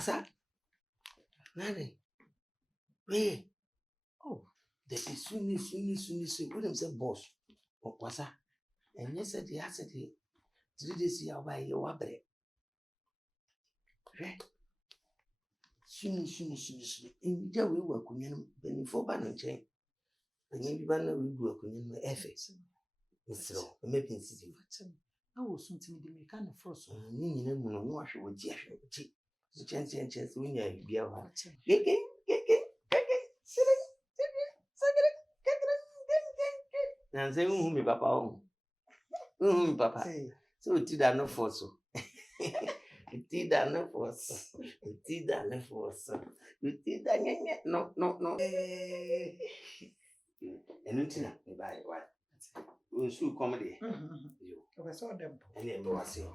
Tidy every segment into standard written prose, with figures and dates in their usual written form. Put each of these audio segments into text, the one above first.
Wasa? Nani? Wait. Oh, there is soon. What am say, boss? Wasa? And yes, I said, 3 days here by your wabre. Soon. In the way work on you, when for banner chain. And you banner will work on your efforts. So, maybe in city. I was soon to me kind of frost. You know, wash with Jeff. Chance, when you be our and say, me, papa. Papa. So it did not for so. It did not for so. It did not for so. You did that, no. And until I buy what? We should comedy. You. I saw them. And then was you.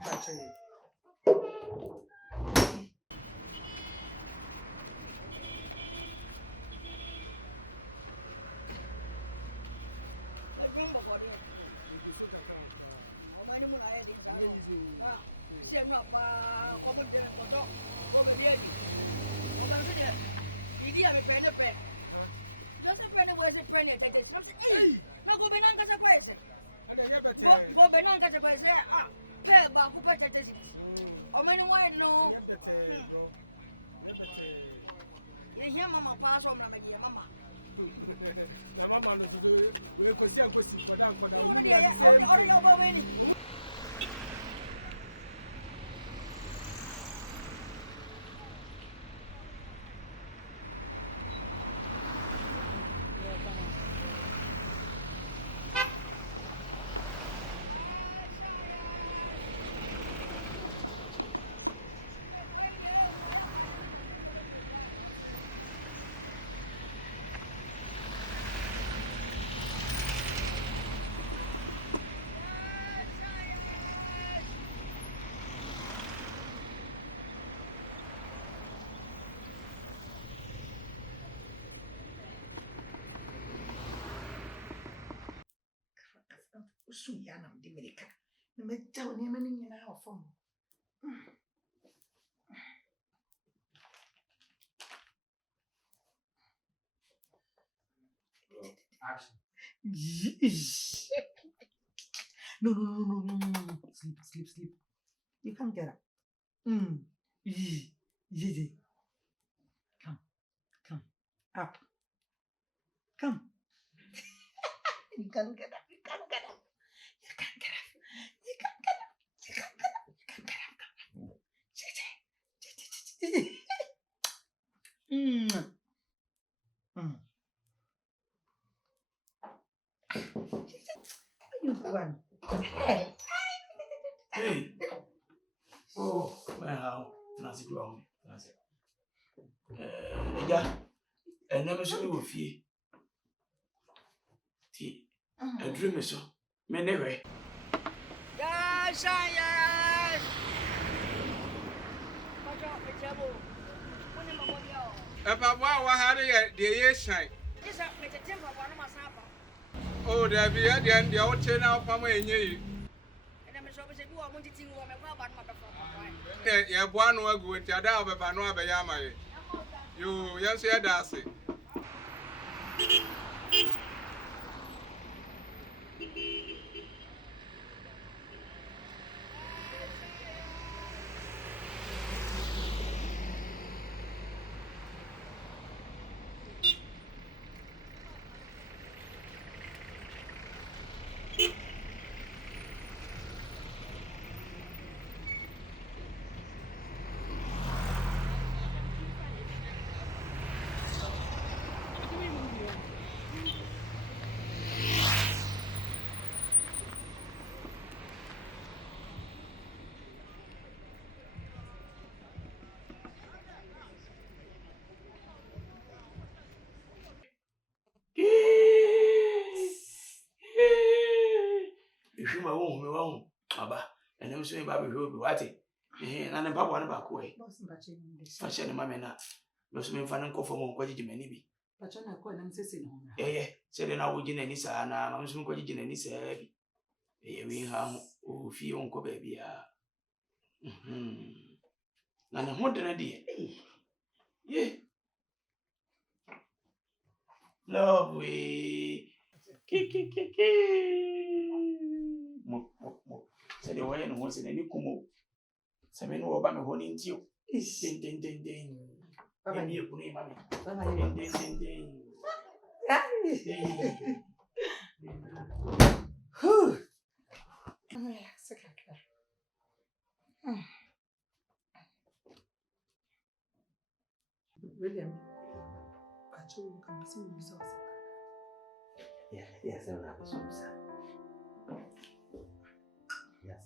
Mama pass on mama. Mama, we could still go see for them. so yana mde America. Na me taw ne mani nyina ofom. Action. No. Sleep. You can't get up. Yeah. Come. Up. Come. You can't get up. You can't get up. You one. Hey. Oh, well, that's it wrong. That's it. Yeah. And never show you a fee. Tea. A dream is so. Anyway. Yes. If I want how the year shine. Oh, there be at the end, the old chain out from where you. Yeah, one will go into Ada of Banoa Bayama. You, yes, yeah, that's it. If you won't, Abba, and I'm saying, Baby, will be waiting. And I'm about one back way. Fashion, mamma, no swimming fan and call for more quality many. Pachana ko nam sese no na. Yeah, said an hour in any sana, I'm some quality in any say. We have oh, few uncle baby. And I'm wondering, idea. Yeah. Love we. Mo. Said the way and was in any kumo. Seven over my honey in you. Ding. Baba, you put him, mammy. Ding. William, Pacho can be seen yourself. Yes, I'm not so sad. Yes,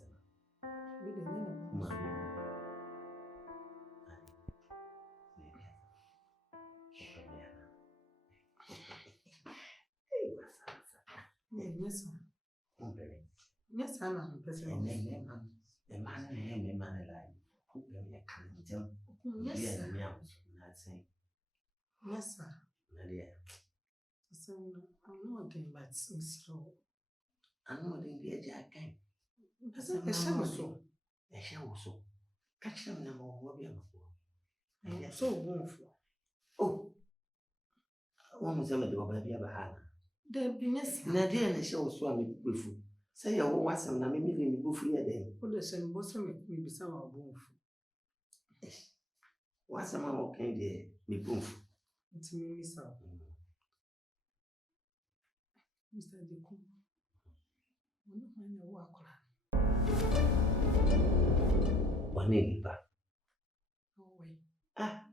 William, yes, I'm a person. The man and the man alive. Who can be a kind Yes, sir. So I'm not doing but so. I'm not in the jack. That's a show so. A show so. Catch them no more. I am so woeful. Oh, one was a little baby of a hand. There be yes, Nadia and the show swam with food. Say, oh, what's some name in go free a day? What the same bosom may be some of both. What's a mamma can be boof? It's me, sir. Mr. Deku. One in back. Oh, wait. Ah,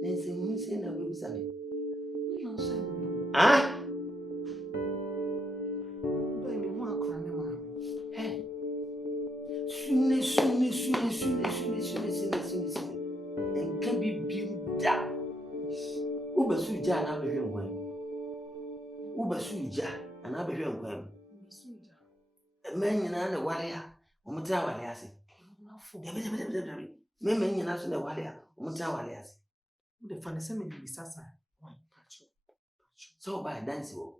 Nancy, we say no, we was No, sir. Ah, Baby, more crying. hey, soon, and can be built down. Uber Suja and I be here when Uber Suja and I be here when a man and a warrior, Umata Waliasi. Women in us in the warrior, Umata Waliasi. The funny semi is Sassa. So by dancing,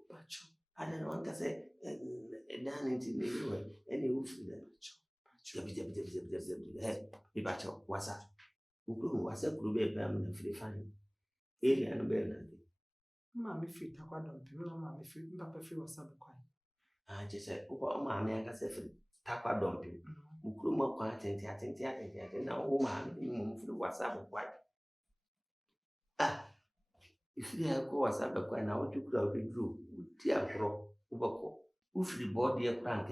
don't know what to say. Down into the way, any wolf with them. If I talk, what's up? What's up? Could be a permanent free fine. Alien and Bernard. Mammy free Taquadon, Mammy free, Papa free was subquine. I just said, oh, mammy, I said, Tapa dumping. Mukruma quiet and tatting, now, oh, mammy, what's up, quite. Ah, if you have go as up a quite now, you could have been drew, dear bro, Ubako, who free body a crank,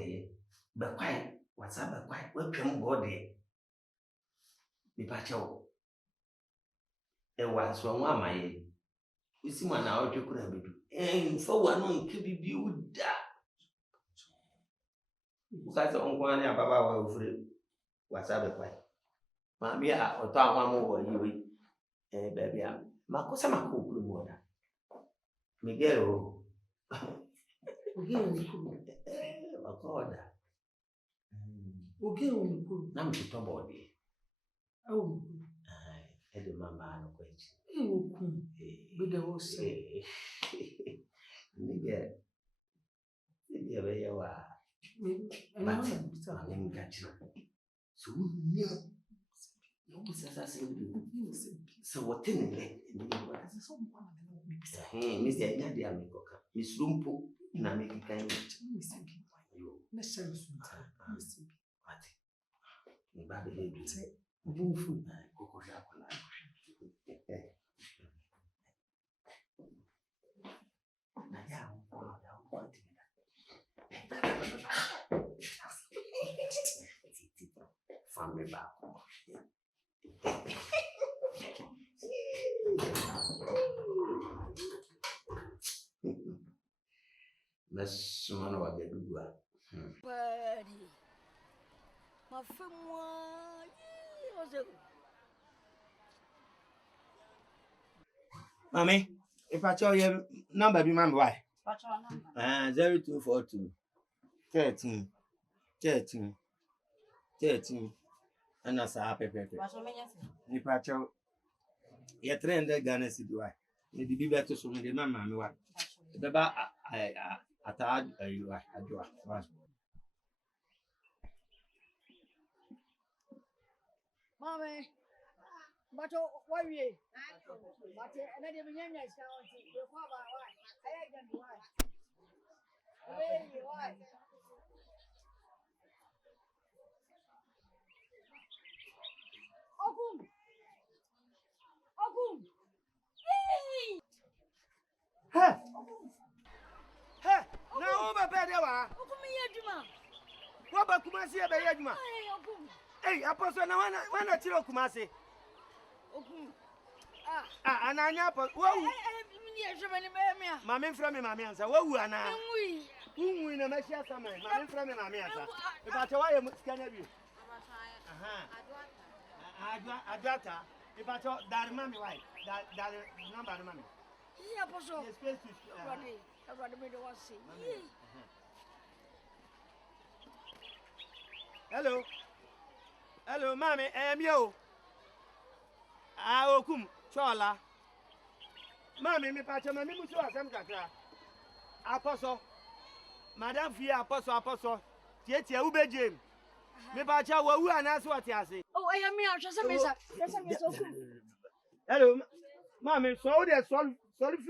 but quiet, what's up a quite welcome body. The pacho. It was one my. You see, man, now you could have been. And for one, could be viewed. Because on one, Baba will free. What's up a quite? Mammy, or talk one more, you will. Baby, Macosa Maco, blue water. Miguel. Macoda. Okay, Nam to top body. oh, I had a mamma, no question. you could say, Miguel. Maybe you are. But I'm catching. So, no, so what in it? Miss Yadia Mikoka, Miss Rumpo, Namiki kind of you. Baby, baby, say, Bufu, Coco Jacola. Family back. Let's one of the good one. My friend, Mommy, if I tell you number, be man, why? 0242 13 and that's a happy paper. If I tell you, train the Ghana City, why? Maybe be better so many mamma, what? The bar I thought you are a draw. Mammy, but what are you? But another million is counting. Your father, why? I don't know why. Why? Ogun! Hey! Hey! Now, my bed, what about Kumasi? Hey, Apostle, why not you, Kumasi? And I know, Mammy from me, Mammy answer. What we are now? Who will not share some? Mammy from me, Mammy answer. If I tell you, can you? I got her. If I told that mammy, why? That number, mammy. Yeah, Apostle. I'd rather be the one say. Hello. Hello, mommy. Yo. Okum, Chola. Mammy, me patch, mammy, Musu, some cacra. Apostle. Madame Fia, Apostle. Tietia, Ube Jim. Me patch, who and ask what you say. Oh, I am here. Hello, mammy. So there's sorry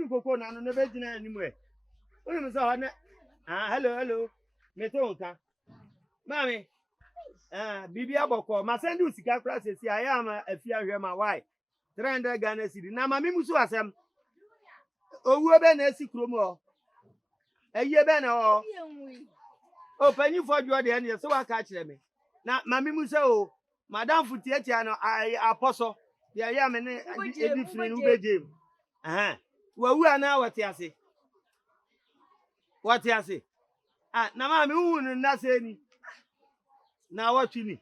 for Coco, and no bed anyway. Hello. Metonka. Mammy. Bibi Aboko, my send you sika process. I am a fear my wife. 300 Ghana city. Now, Mammy Musu asem. Oh, we have been a sick room. A year ben or oh, penny for you at the end, so I catch them. Now, Mammy Muso, Madame Futietiano, I apostle. The I am a different Ube Jim. Well, we are now what you say. What you say? Now, Mammy, who will not say any. Now, what you need?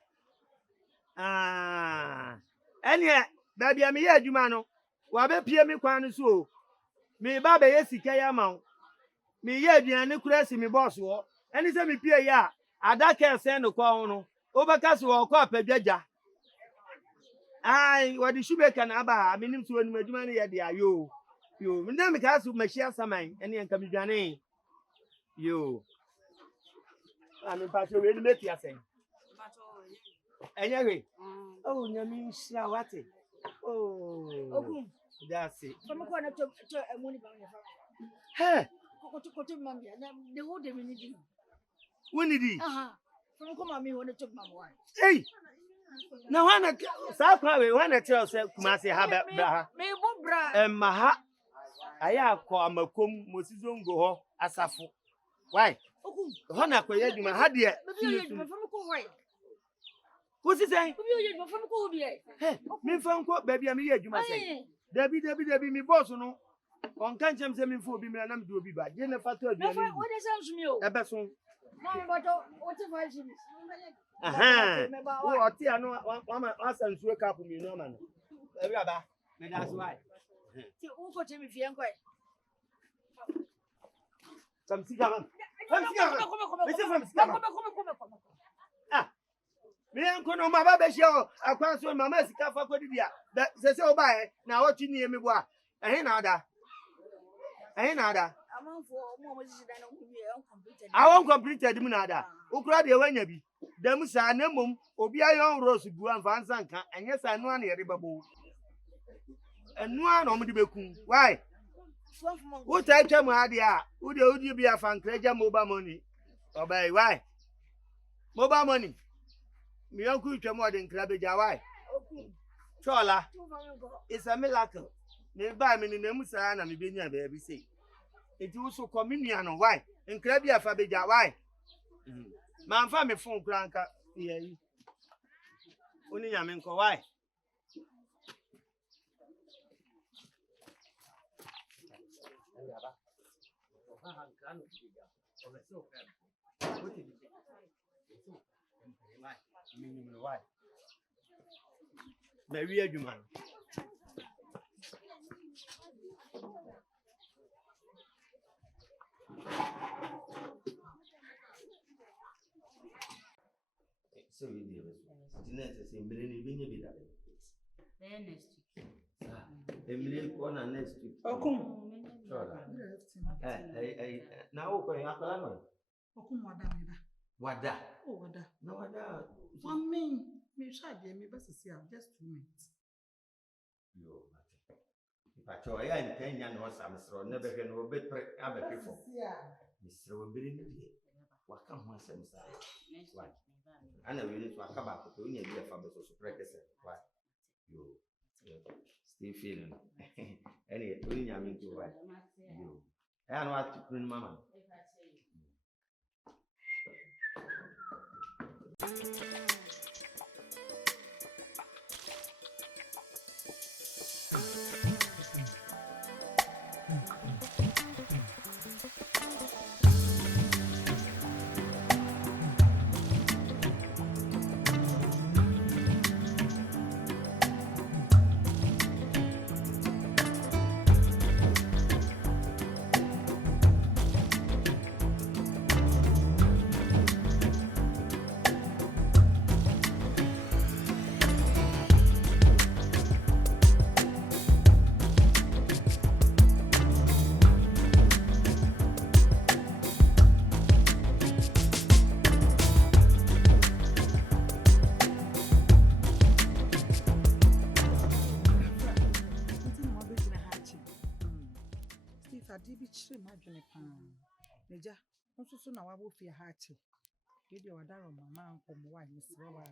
Any baby, I'm here, Jumano. Wabe PM Quanu so. Me Baba Yesikaya Mount. Me ye the Anukresi me boss war. Any time me peer ya. Adaka send a call. Overcast or cop a jaja. What the shoemaker and Abba, I mean, to any Majumani at the Ayo. You, Madame Casu, my share some, and then come to Yo. I'm part of the make ya say. Anyway. Oh, nyami shia wate. Oh. Okun. That's it. From ko na to money ba ya fa. Hey. Ko mam ya. The whole day we need. When did he? From ko mami ho na to mam wa. Hey. Now when sa kwa we when tell say Kumasi ha bra. Me bo bra. Maha. Aya akọ amakom mosizongo ho asafo. Why? Okun. Ho na akoya dwuma ha de. Me bi from ko hoy. What's he saying? Me bi from ko bi e. Hey, me fan ko ba bia me ye dwuma say. Dabi me boss no. On kan chem say me fo bi me na me do bi ba. Je ne fato No aduane. for what is am sumi o. Ebe so. Mama but what if I see this? Wo oti anu wa asan suwe cap mi no ma no. Ebi aba. Me that's why. Ti o ko temi fie nko e. Come see come. Come. Ah. Me enko no ma ba be hia akwan so mama sika fa kwadi dia. Se se oba e na o tuni emi bo a. Ehin na ada. Amanfo mo sisi dan no wie on computer. Awon completed mu na ada. Ukura de wanya bi. Dem sa na mum obi ayon rose bu amfa nsa nka enye sa no na yere babo. Enu a no mo de bekun. Why? Who take them adia? Who do be a fan creature mobile money? Obey, why? Mobile money. Me uncle more than Clabija, why? Chola, it's a miracle. Me buy me in the Musana, me being a baby say. It also communion, why? And Clabia Fabija, why? Man, family phone cranker, yeah. Only Yaminko, why? Maria Juman. So we do next week. Okun. Now, Okun Wada. Oh, wada. No, wada. 1 minute. Me charge me best see just 2 minutes. Yo, if I try, I intend to know some straw, never can obey other people. Mr. Webby, what come once and say? Why? I know you need to come back to you, dear Faber, so practice it. Why? You still feeling any doing I mean to write. You. I know what to print, Mamma. Neja, nso na wabo fi ha ache. Video wadaro mama nkomo wa ni srewa.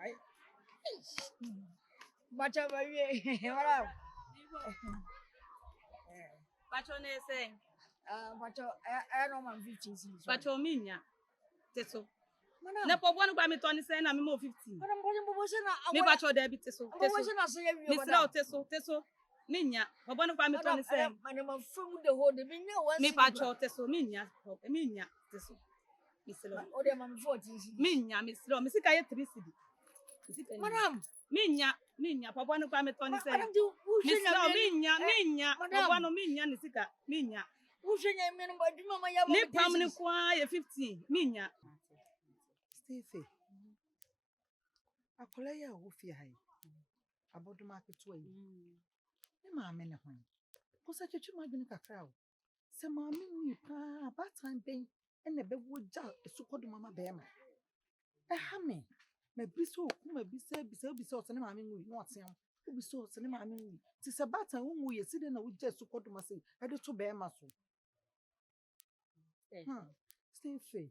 Ai. Bacha baby, wala. Bacho ne say. Bacho I no man 15 cents. Bacho minya. Teso. Na po bonu gba mi to ni say na mi mo 15. Madam bobo se na. Mi bacho de bi teso. Bobo se na say you. Mi sra o teso. Minya. Po bonu gba mi to ni say. Madam from the whole the minya one. Mi bacho teso minya. Teso. Mi sra. O de man 14 cents. Minya mi sra. Mi sika ye 3 cedi. Madam. Minya. Papa no kwa me Tony say. Madam, you should Minya. Papa no minya ni sika. Minya. Who should I mean about you, Mama? You Ni pam ni kwa ye 15. Minya. Steve. Akola ya wo fie ha yi. Aboduma keto yi. Ne maame ne hwan. Ko sa twetwe madwene kakra o. Se maame nwi pa abatan ben ene be wo ja esukoduma ma be ma. Ha me. Ma biso kuma bisa o se ne maame nwi no oteam. Wo biso o se ne maame nwi. Ti se batan wo nwi ye side na wo ja esukoduma se e de to be ma so. Steve.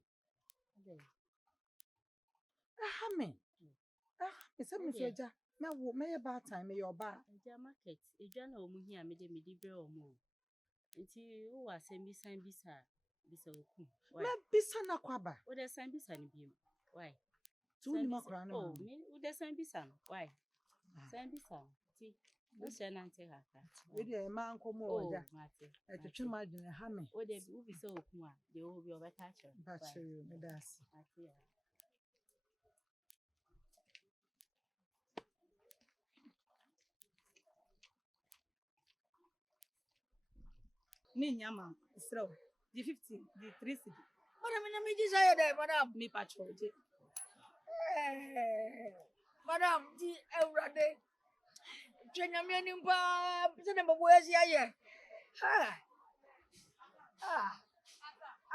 Me. It's a messenger. May about time, may your bar. Eja market. Eja na omu hi amede medi bre omu. Nti wo wa sem bi san bisa oku. Me bisa na kwaba. O de san bisa ni bi. Why? Tu ni makra na. Oh, me o de san bisa. Why? San bisa. Ti o se na nte haka. We dey ma nkomo oja. Mate. E twetwe madwene ha me. O de wo bisa oku a, de wo bi obeka che. Ba chere me das. Ati. Minya ma. Israel. The 15, the 360. Madam, I mean, this is there, Madam. Me patrol je. Madam, the Eurade. Chenyamia nimpa, pisa na boys here.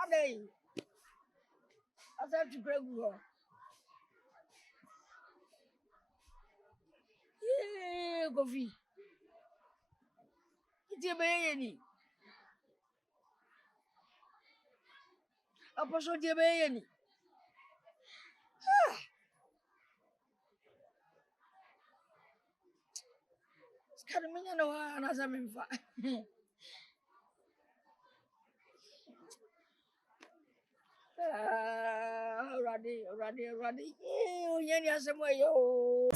Ade. Asa tu pregu. Kofi. Iti be ni. Apa so dia be ni? Sekarang mana no anasa memfa. Radi. Yang ni asam yo.